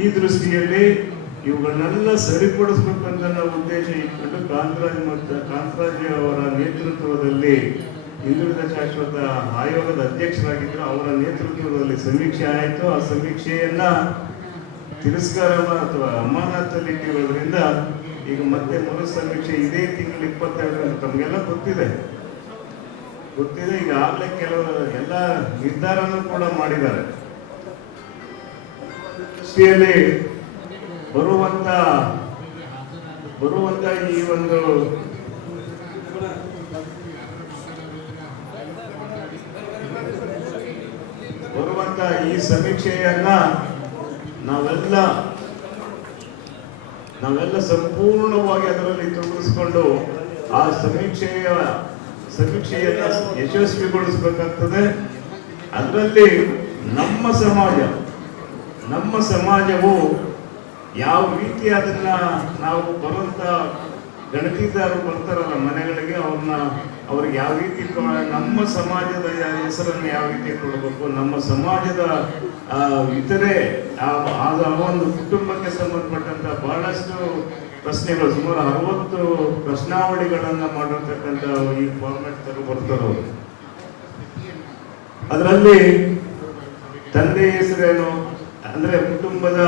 ಈ ದೃಷ್ಟಿಯಲ್ಲಿ ಇವುಗಳನ್ನೆಲ್ಲ ಸರಿಪಡಿಸ್ಬೇಕಂತ ಉದ್ದೇಶ ಇಟ್ಕೊಂಡು ಕಾಂತರಾಜ್ ಮತ್ತು ಕಾಂತರಾಜ್ ಅವರ ನೇತೃತ್ವದಲ್ಲಿ ಹಿಂದುಳಿದ ಶಾಶ್ವತ ಆಯೋಗದ ಅಧ್ಯಕ್ಷರಾಗಿದ್ದರು. ಅವರ ನೇತೃತ್ವದಲ್ಲಿ ಸಮೀಕ್ಷೆ ಆಯಿತು. ಆ ಸಮೀಕ್ಷೆಯನ್ನ ತಿರಸ್ಕಾರ ಅಥವಾ ಅಮಾನತಲ್ಲಿಟ್ಟಿರೋದ್ರಿಂದ ಈಗ ಮತ್ತೆ ಮರು ಸಮೀಕ್ಷೆ ಇದೇ ತಿಂಗಳು ಇಪ್ಪತ್ತೆರಡರಂದು ತಮಗೆಲ್ಲ ಗೊತ್ತಿದೆ. ಗೊತ್ತಿದೆ. ಈಗಾಗಲೇ ಕೆಲವು ಎಲ್ಲ ನಿರ್ಧಾರನೂ ಕೂಡ ಮಾಡಿದ್ದಾರೆ. ದೃಷ್ಟಿಯಲ್ಲಿ ಬರುವಂತ ಬರುವಂತ ಈ ಒಂದು ಬರುವಂತ ಈ ಸಮೀಕ್ಷೆಯನ್ನ ನಾವೆಲ್ಲ ನಾವೆಲ್ಲ ಸಂಪೂರ್ಣವಾಗಿ ಅದರಲ್ಲಿ ತೊಡಗಿಸ್ಕೊಂಡು ಆ ಸಮೀಕ್ಷೆಯ, ಸಮೀಕ್ಷೆಯನ್ನ ಯಶಸ್ವಿಗೊಳಿಸಬೇಕಾಗ್ತದೆ. ಅದರಲ್ಲಿ ನಮ್ಮ ಸಮಾಜ ನಮ್ಮ ಸಮಾಜವು ಯಾವ ರೀತಿ ಅದನ್ನ ನಾವು ಬರುವಂತ ಗಣತಿದಾರರು ಬರ್ತಾರಲ್ಲ ಮನೆಗಳಿಗೆ, ಅವ್ರನ್ನ ಅವ್ರಿಗೆ ಯಾವ ರೀತಿ ನಮ್ಮ ಸಮಾಜದ ಹೆಸರನ್ನು ಯಾವ ರೀತಿ ಕೊಡಬೇಕು, ನಮ್ಮ ಸಮಾಜದ ಇತರೆ, ಆ- ಒಂದು ಕುಟುಂಬಕ್ಕೆ ಸಂಬಂಧಪಟ್ಟಂತ ಬಹಳಷ್ಟು ಪ್ರಶ್ನೆಗಳು, ಸುಮಾರು ಅರವತ್ತು ಪ್ರಶ್ನಾವಳಿಗಳನ್ನ ಮಾಡಿರ್ತಕ್ಕಂಥ ಈ ಫಾರ್ಮೆಟ್ ತರ ಬರ್ತಾರವರು ಅದರಲ್ಲಿ ತಂದೆ ಹೆಸರೇನು? ಅಂದ್ರೆ ಕುಟುಂಬದ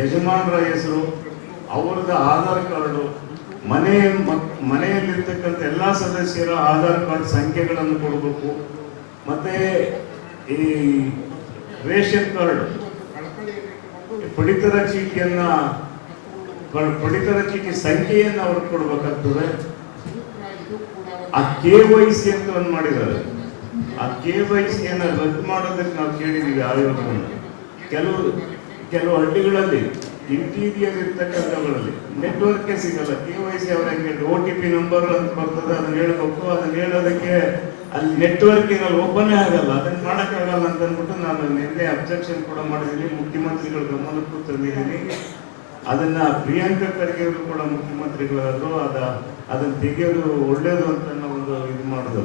ಯಜಮಾನರ ಹೆಸರು ಅವರದ ಆಧಾರ್ ಕಾರ್ಡು, ಮನೆ ಮನೆಯಲ್ಲಿರ್ತಕ್ಕಂಥ ಎಲ್ಲ ಸದಸ್ಯರ ಆಧಾರ್ ಕಾರ್ಡ್ ಸಂಖ್ಯೆಗಳನ್ನು ಕೊಡಬೇಕು. ಮತ್ತೆ ಈ ರೇಷನ್ ಕಾರ್ಡ್, ಪಡಿತರ ಚೀಟಿಯನ್ನ ಪಡಿತರ ಚೀಟಿ ಸಂಖ್ಯೆಯನ್ನು ಅವ್ರು ಕೊಡಬೇಕಾಗ್ತದೆ. ಆ ಕೆ ವೈ ಸಿ ಅಂತ ಒಂದು ಮಾಡಿದ್ದಾರೆ. ಆ ಕೆ ವೈ ಸಿಯನ್ನು ರದ್ದು ಮಾಡೋದಕ್ಕೆ ನಾವು ಕೇಳಿದ್ದೀವಿ ಆಯೋಗವನ್ನು. ಕೆಲವು ಕೆಲವು ಹಳ್ಳಿಗಳಲ್ಲಿ ಇಂಟೀರಿಯರ್ ಇರ್ತಕ್ಕಂಥವುಗಳಲ್ಲಿ ನೆಟ್ವರ್ಕೇ ಸಿಗಲ್ಲ. ಕೆ ವೈ ಸಿ ಅವರ ಹೆಂಗೆ ಓ ಟಿ ಪಿ ನಂಬರ್ ಅಂತ ಬರ್ತದೆ, ಅದನ್ನ ಹೇಳ್ಬೇಕು. ಅದನ್ನ ಹೇಳೋದಕ್ಕೆ ಅಲ್ಲಿ ನೆಟ್ವರ್ಕ್ ಇರಲ್ಲ ಓಪನೇ ಆಗಲ್ಲ. ಅದನ್ನ ಮಾಡೋಕ್ಕಾಗಲ್ಲ ಅಂತ ಅಂದ್ಬಿಟ್ಟು ನಾನು ನಿನ್ನೆ ಅಬ್ಜೆಕ್ಷನ್ ಕೂಡ ಮಾಡಿದ್ದೀನಿ. ಮುಖ್ಯಮಂತ್ರಿಗಳ ಗಮನಕ್ಕೂ ತಂದಿದ್ದೀನಿ. ಅದನ್ನ ಪ್ರಿಯಾಂಕಾ ಖರ್ಗೆ ಅವರು ಕೂಡ ಮುಖ್ಯಮಂತ್ರಿಗಳಾದ್ರು, ಅದ, ಅದನ್ನ ತೆಗೆಯೋದು ಒಳ್ಳೇದು ಅಂತ ಒಂದು ಇದು ಮಾಡಿದ್ರು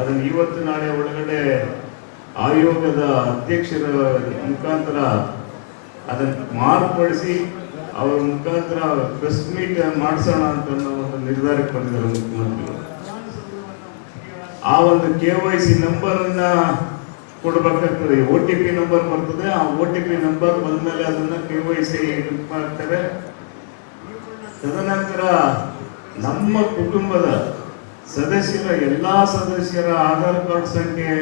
ಅದನ್ನ ಇವತ್ತು ನಾಳೆ ಒಳಗಡೆ ಆಯೋಗದ ಅಧ್ಯಕ್ಷರ ಮುಖಾಂತರ ಅದನ್ನು ಮಾರ್ಪಡಿಸಿ ಅವರ ಮುಖಾಂತರ ಪ್ರೆಸ್ ಮೀಟ್ ಮಾಡಿಸೋಣ ಅಂತ ಒಂದು ನಿರ್ಧಾರಕ್ಕೆ ಬಂದಿದ್ದಾರೆ ಮುಖ್ಯಮಂತ್ರಿಗಳು. ಆ ಒಂದು ಕೆ ವೈ ಸಿ ನಂಬರ್ ಅನ್ನ ಕೊಡಬೇಕಾಗ್ತದೆ. ಓ ಟಿ ಪಿ ನಂಬರ್ ಬರ್ತದೆ. ಆ ಓ ಟಿ ಪಿ ನಂಬರ್ ಬಂದಮೇಲೆ ಅದನ್ನ ಕೆ ವೈ ಸಿ ಮಾಡ್ತಾರೆ. ತದನಂತರ ನಮ್ಮ ಕುಟುಂಬದ ಸದಸ್ಯರ, ಎಲ್ಲಾ ಸದಸ್ಯರ ಆಧಾರ್ ಕಾರ್ಡ್ ಸಂಖ್ಯೆ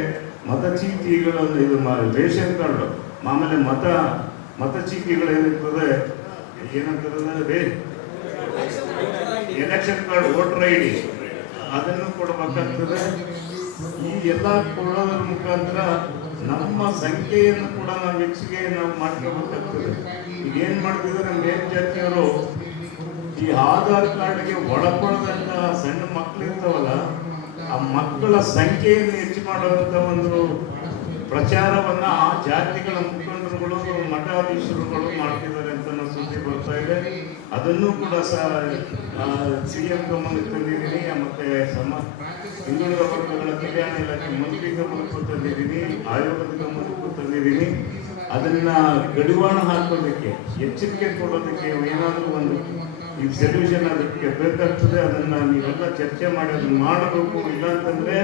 ಮತಚೀಟಿಗಳನ್ನು ಇದು ಮಾಡಿ ರೇಷನ್ ಕಾರ್ಡು ಆಮೇಲೆ ಮತ, ಮತಚೀಟಿಗಳು ಏನಿರ್ತದೆ? ಏನಂತಾರೆ election card voter I D ಅದನ್ನು ಕೊಡಬೇಕಾಗ್ತದೆ. ಈ ಎಲ್ಲ ಕೊಡೋದ್ರ ಮುಖಾಂತರ ನಮ್ಮ ಸಂಖ್ಯೆಯನ್ನು ಕೂಡ ನಾವು ಹೆಚ್ಚಿಗೆ ನಾವು ಮಾಡ್ಕೋಬೇಕಾಗ್ತದೆ. ಈಗ ಏನ್ ಮಾಡ್ತಿದ್ದಾರೆ, ಮೇಲ್ಜಾತಿಯವರು? ಈ ಆಧಾರ್ ಕಾರ್ಡ್ಗೆ ಒಳಪಡದಂತ ಸಣ್ಣ ಮಕ್ಕಳಿರ್ತಾವಲ್ಲ ಆ ಮಕ್ಕಳ ಸಂಖ್ಯೆಯನ್ನು ಮಾಡುವಂತ ಒಂದು ಪ್ರಚಾರವನ್ನ ಆ ಜಾತಿಗಳ ಮುಖಂಡರುಗಳು, ಮಠಾಧೀಶರುಗಳು ಮಾಡ್ತಿದ್ದಾರೆ ಅಂತ ನಾನು ಸುದ್ದಿ ಬರ್ತಾ ಇದೆ. ಅದನ್ನು ಕೂಡ ಸಿ ಎಂ ಗಮನಕ್ಕೆ ತಂದಿದ್ದೀನಿ. ಮತ್ತೆ ಸಮ, ಹಿಂದುಳಿದ ವರ್ಗಗಳ ಕಲ್ಯಾಣ ಇಲಾಖೆ ಮಂತ್ರಿ ಗಮನಕ್ಕೂ ತಂದಿದ್ದೀನಿ. ಆಯೋಗದ ಗಮನಕ್ಕೂ ತಂದಿದ್ದೀನಿ. ಅದನ್ನ ಗಡಿವಾಣ ಹಾಕೋದಕ್ಕೆ ಎಚ್ಚರಿಕೆ ಕೊಡೋದಕ್ಕೆ ಏನಾದರೂ ಒಂದು ಈ ಸೊಲ್ಯೂಷನ್ ಅದಕ್ಕೆ ಬೇಕಾಗ್ತದೆ, ಅದನ್ನ ನೀವೆಲ್ಲ ಚರ್ಚೆ ಮಾಡಿ, ಅದನ್ನ ಮಾಡಬೇಕು. ಇಲ್ಲಾಂತಂದ್ರೆ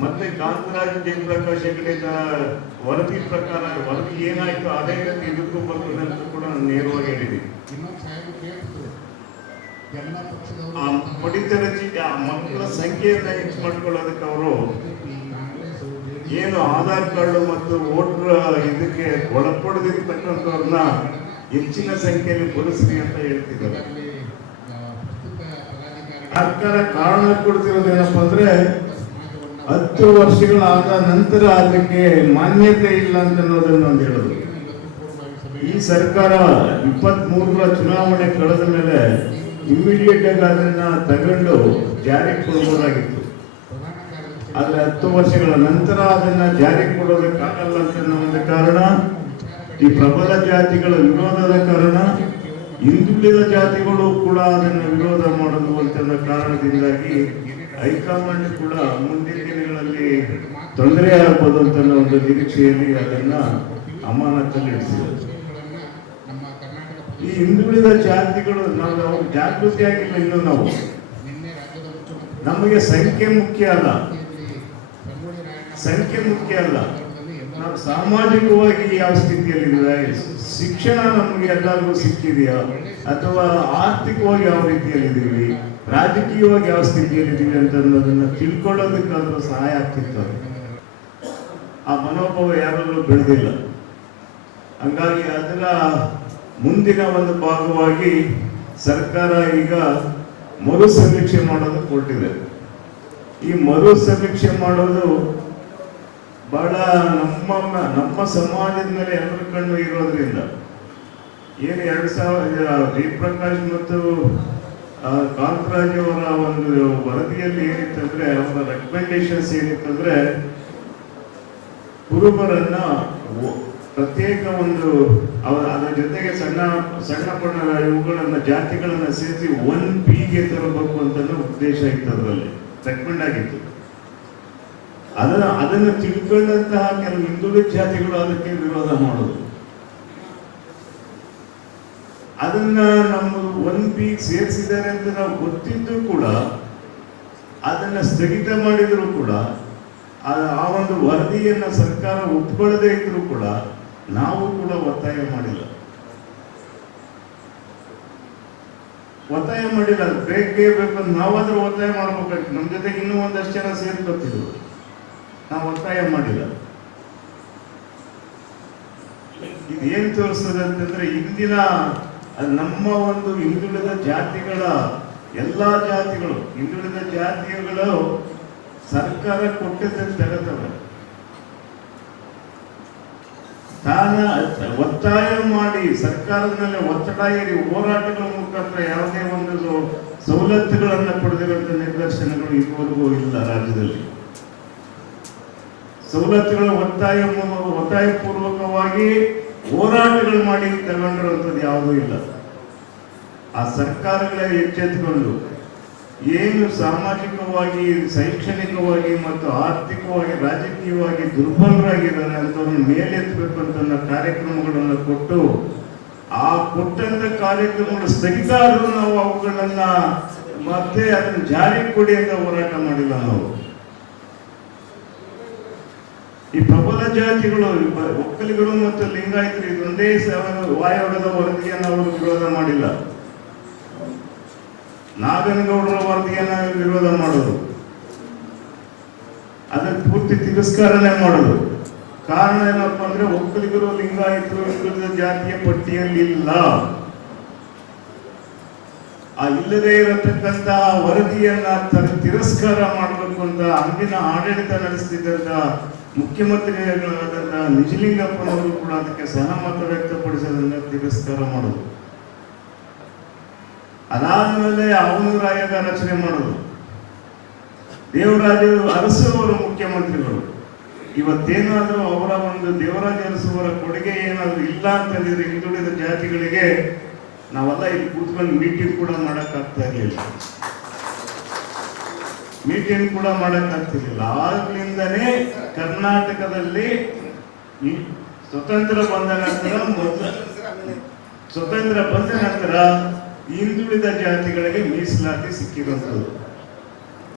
ಮತ್ತೆ ಕಾಂತರಾಜ್ ಜಯಪ್ರಕಾಶ್ ಹೆಗಡೆದ ವರದಿ ಪ್ರಕಾರ, ವರದಿ ಏನಾಯ್ತು ಅದೇ ರೀತಿ ಇದಕ್ಕೂ ಬರ್ತದೆ ಅಂತ ಕೂಡ ನಾನು ನೇರವಾಗಿ ಹೇಳಿದ್ದೀನಿ ಆ ಪಡಿತರ ಮಕ್ಕಳ ಸಂಖ್ಯೆಯನ್ನ ಹೆಚ್ಚು ಮಾಡ್ಕೊಳ್ಳೋದಕ್ಕೆ ಅವರು ಏನು ಆಧಾರ್ ಕಾರ್ಡ್ ಮತ್ತು ವೋಟರ್ ಇದಕ್ಕೆ ಒಳಪಡದಿರ್ತಕ್ಕಂಥವ್ರನ್ನ ಹೆಚ್ಚಿನ ಸಂಖ್ಯೆಯಲ್ಲಿ ಬಳಸ್ರಿ ಅಂತ ಹೇಳ್ತಿದ್ದಾರೆ. ಸರ್ಕಾರ ಕಾರಣ ಕೊಡ್ತಿರೋದೇನಪ್ಪ ಅಂದ್ರೆ ಸಮಾಜವನ್ನ ಹತ್ತು ವರ್ಷಗಳಾದ ನಂತರ ಅದಕ್ಕೆ ಮಾನ್ಯತೆ ಇಲ್ಲ ಅಂತ ಅನ್ನೋದನ್ನ ಒಂದು ಹೇಳೋದು. ಈ ಸರ್ಕಾರ ಇಪ್ಪತ್ತ್ ಮೂರರ ಚುನಾವಣೆ ಕಳೆದ ಮೇಲೆ ಇಮಿಡಿಯೇಟ್ ಆಗಿ ಅದನ್ನ ತಗೊಂಡು ಜಾರಿಗೆ ಕೊಡ್ಬೋದಾಗಿತ್ತು. ಆದ್ರೆ ಹತ್ತು ವರ್ಷಗಳ ನಂತರ ಅದನ್ನ ಜಾರಿಗೆ ಕೊಡೋದಕ್ಕಾಗಲ್ಲ ಅಂತ ಒಂದು ಕಾರಣ, ಈ ಪ್ರಬಲ ಜಾತಿಗಳ ವಿರೋಧದ ಕಾರಣ, ಹಿಂದುಳಿದ ಜಾತಿಗಳು ಕೂಡ ಅದನ್ನು ವಿರೋಧ ಮಾಡಲು ಅಂತ ಕಾರಣದಿಂದಾಗಿ ಹೈಕಮಾಂಡ್ ಕೂಡ ಮುಂದಿನ ದಿನಗಳಲ್ಲಿ ತೊಂದರೆ ಅಂತ ಒಂದು ನಿರೀಕ್ಷೆಯಲ್ಲಿ ಅದನ್ನ ಅಮಾನತಲ್ಲಿ ಇಡಿಸಿದೆ ವಿಷಯಗಳನ್ನ ಈ ಹಿಂದುಳಿದ ಜಾತಿಗಳು, ನಾವು ಜಾಗೃತಿ ಆಗಿಲ್ಲ ಇನ್ನು ನಾವು. ನಮಗೆ ಸಂಖ್ಯೆ ಮುಖ್ಯ ಅಲ್ಲ. ಸಂಖ್ಯೆ ಮುಖ್ಯ ಅಲ್ಲ. ನಾವು ಸಾಮಾಜಿಕವಾಗಿ ಯಾವ ಸ್ಥಿತಿಯಲ್ಲಿದ್ದೀರಾ? ಶಿಕ್ಷಣ ನಮಗೆ ಎಲ್ಲರಿಗೂ ಸಿಕ್ಕಿದೆಯಾ? ಅಥವಾ ಆರ್ಥಿಕವಾಗಿ ಯಾವ ರೀತಿಯಲ್ಲಿದ್ದೀವಿ ರಾಜಕೀಯವಾಗಿ ಯಾವ ಸ್ಥಿತಿಯಲ್ಲಿದ್ದೀವಿ ಅಂತ ಅನ್ನೋದನ್ನ ತಿಳ್ಕೊಳ್ಳೋದಕ್ಕಾದ್ರೂ ಸಹಾಯ ಆಗ್ತಿತ್ತು. ಆ ಮನೋಭಾವ ಯಾರಲ್ಲೂ ಬೆಳೆದಿಲ್ಲ. ಹಂಗಾಗಿ ಅದರ ಮುಂದಿನ ಒಂದು ಭಾಗವಾಗಿ ಸರ್ಕಾರ ಈಗ ಮರು ಸಮೀಕ್ಷೆ ಮಾಡೋದು ಕೊಟ್ಟಿದೆ ಈ ಮರು ಸಮೀಕ್ಷೆ ಮಾಡೋದು ಬಹಳ ನಮ್ಮ ನಮ್ಮ ಸಮಾಜದ ಮೇಲೆ ಎಲ್ಲರ ಕಣ್ಣು ಇರೋದ್ರಿಂದ, ಏನು ಎರಡು ಸಾವಿರ ಜಯಪ್ರಕಾಶ್ ಮತ್ತು ಕಾಂತರಾಜ್ ಅವರ ಒಂದು ವರದಿಯಲ್ಲಿ ಏನಿತ್ತಂದ್ರೆ, ಅವರ ರೆಕಮೆಂಡೇಶನ್ಸ್ ಏನಿತ್ತಂದ್ರೆ, ಕುರುಬರನ್ನ ಪ್ರತ್ಯೇಕ ಒಂದು ಅವರ ಅದರ ಜೊತೆಗೆ ಸಣ್ಣ ಸಣ್ಣ ಪಣ್ಣ ಇವುಗಳನ್ನ, ಜಾತಿಗಳನ್ನ ಸೇರಿಸಿ ಒನ್ಗೆ ತರಬೇಕು ಅಂತ ಉದ್ದೇಶ ಇತ್ತು ಅದರಲ್ಲಿ ರೆಕಮೆಂಡ್ ಆಗಿತ್ತು. ಅದನ್ನ, ಅದನ್ನು ತಿಳ್ಕೊಂಡಂತಹ ಕೆಲವು ಹಿಂದುಳಿದ ಜಾತಿಗಳು ಅದಕ್ಕೆ ವಿರೋಧ ಮಾಡೋದು. ಅದನ್ನ ನಮ್ಮ ಒನ್ ಪಿ ಸೇರಿಸಿದ್ದಾರೆ ಅಂತ ನಾವು ಗೊತ್ತಿದ್ದು ಕೂಡ, ಅದನ್ನ ಸ್ಥಗಿತ ಮಾಡಿದರೂ ಕೂಡ, ಆ- ಒಂದು ವರದಿಯನ್ನು ಸರ್ಕಾರ ಒಪ್ಕೊಳ್ಳದೆ ಇದ್ರು ಕೂಡ, ನಾವು ಕೂಡ ಒತ್ತಾಯ ಮಾಡಿಲ್ಲ. ಒತ್ತಾಯ ಮಾಡಿಲ್ಲ ಬೇಕೇ ಬೇಕು ನಾವಾದ್ರೂ ಒತ್ತಾಯ ಮಾಡ್ಬೇಕಾಗಿತ್ತು ನಮ್ಮ ಜೊತೆಗೆ ಇನ್ನೂ ಒಂದಷ್ಟು ಜನ ಸೇರ್ಕೊತಿದ್ರು. ನಾವು ಒತ್ತಾಯ ಮಾಡಿಲ್ಲ. ಇದು ಏನ್ ತೋರಿಸ್ತದೆ ಅಂತಂದ್ರೆ ಇಂದಿನ ನಮ್ಮ ಒಂದು ಹಿಂದುಳಿದ ಜಾತಿಗಳ ಎಲ್ಲಾ ಜಾತಿಗಳು, ಹಿಂದುಳಿದ ಜಾತಿಗಳು ಸರ್ಕಾರ ಕೊಟ್ಟಿದ್ದನ್ನು ತಗತವೆ ತಾನ ಒತ್ತಾಯ ಮಾಡಿ ಸರ್ಕಾರದ ಮೇಲೆ ಒತ್ತಡ ಏರಿ ಹೋರಾಟಗಳ ಮುಖಾಂತರ ಯಾವುದೇ ಒಂದು ಸವಲತ್ತುಗಳನ್ನ ಪಡೆದಿರುವಂತಹ ನಿದರ್ಶನಗಳು ಇದುವರೆಗೂ ಇಲ್ಲ ರಾಜ್ಯದಲ್ಲಿ. ಸವಲತ್ತುಗಳ ಒತ್ತಾಯ ಒತ್ತಾಯ ಪೂರ್ವಕವಾಗಿ ಹೋರಾಟಗಳು ಮಾಡಿ ತಗೊಂಡಿರುವಂಥದ್ದು ಯಾವುದೂ ಇಲ್ಲ. ಆ ಸರ್ಕಾರಗಳ ಎಚ್ಚೆತ್ತುಕೊಂಡು ಏನು ಸಾಮಾಜಿಕವಾಗಿ, ಶೈಕ್ಷಣಿಕವಾಗಿ ಮತ್ತು ಆರ್ಥಿಕವಾಗಿ, ರಾಜಕೀಯವಾಗಿ ದುರ್ಬಲರಾಗಿದ್ದಾರೆ ಅಂತವ್ರನ್ನ ಮೇಲೆತ್ತಬೇಕು ಅಂತ ಕಾರ್ಯಕ್ರಮಗಳನ್ನು ಕೊಟ್ಟು, ಆ ಕೊಟ್ಟಂತ ಕಾರ್ಯಕ್ರಮಗಳು ಸ್ಥಗಿತ ಆದರೂ ನಾವು ಅವುಗಳನ್ನ ಮತ್ತೆ ಅದನ್ನು ಜಾರಿ ಕೊಡಿ ಅಂತ ಹೋರಾಟ ಮಾಡಿಲ್ಲ ನಾವು ಈ ಪ್ರಬಲ ಜಾತಿಗಳು ಒಕ್ಕಲಿಗರು ಮತ್ತು ಲಿಂಗಾಯತರು ಇದೊಂದೇ ವಾಯುವ್ಯದ ವರದಿಯನ್ನು ಅವರು ವಿರೋಧ ಮಾಡಿಲ್ಲ. ನಾಗನಗೌಡರ ವರದಿಯನ್ನ ವಿರೋಧ ಮಾಡೋದು. ಅದಕ್ಕೆ ಪೂರ್ತಿ ತಿರಸ್ಕಾರನೆ ಮಾಡೋದು. ಕಾರಣ ಏನಪ್ಪ ಅಂದ್ರೆ ಒಕ್ಕಲಿಗರು, ಲಿಂಗಾಯತರು ಹಿಂದುಳಿದ ಜಾತಿಯ ಪಟ್ಟಿಯಲ್ಲಿ ಇಲ್ಲ. ಆ ಇಲ್ಲದೆ ಇರತಕ್ಕಂತ ವರದಿಯನ್ನ ತರ- ತಿರಸ್ಕಾರ ಮಾಡಬೇಕು ಅಂತ ಅಂದಿನ ಆಡಳಿತ ನಡೆಸ್ತಿದ್ದಂತ ಮುಖ್ಯಮಂತ್ರಿಗಳಾದಂತಹ ನಿಜಲಿಂಗಪ್ಪನವರು ಕೂಡ ಅದಕ್ಕೆ ಸಹಮತ ವ್ಯಕ್ತಪಡಿಸೋದನ್ನ ತಿರಸ್ಕಾರ ಮಾಡೋದು. ಅದಾದ್ಮೇಲೆ ಅವನು ಆಯೋಗ ರಚನೆ ಮಾಡೋದು. ದೇವರಾಜ ಅರಸು ಅವರು ಮುಖ್ಯಮಂತ್ರಿಗಳು. ಇವತ್ತೇನಾದರೂ ಅವರ ಒಂದು ದೇವರಾಜ ಅರಸುವರ ಕೊಡುಗೆ ಏನಾದರೂ ಇಲ್ಲ ಅಂತಂದಿದ್ರೆ ಹಿಂದುಳಿದ ಜಾತಿಗಳಿಗೆ ನಾವೆಲ್ಲ ಇಲ್ಲಿ ಕೂತ್ಕೊಂಡು ಮೀಟಿಂಗ್ ಕೂಡ ಮಾಡೋಕ್ಕಾಗ್ತಾ ಇರ್ಲಿಲ್ಲ. ಮೀಟಿಂಗ್ ಕೂಡ ಮಾಡಕ್ಕಾಗ್ತಿರ್ಲಿಲ್ಲ. ಆಗ್ಲಿಂದನೇ ಕರ್ನಾಟಕದಲ್ಲಿ ಸ್ವತಂತ್ರ ಬಂದ ನಂತರ ಸ್ವತಂತ್ರ ಬಂದ ನಂತರ ಹಿಂದುಳಿದ ಜಾತಿಗಳಿಗೆ ಮೀಸಲಾತಿ ಸಿಕ್ಕಿರುವಂಥದ್ದು.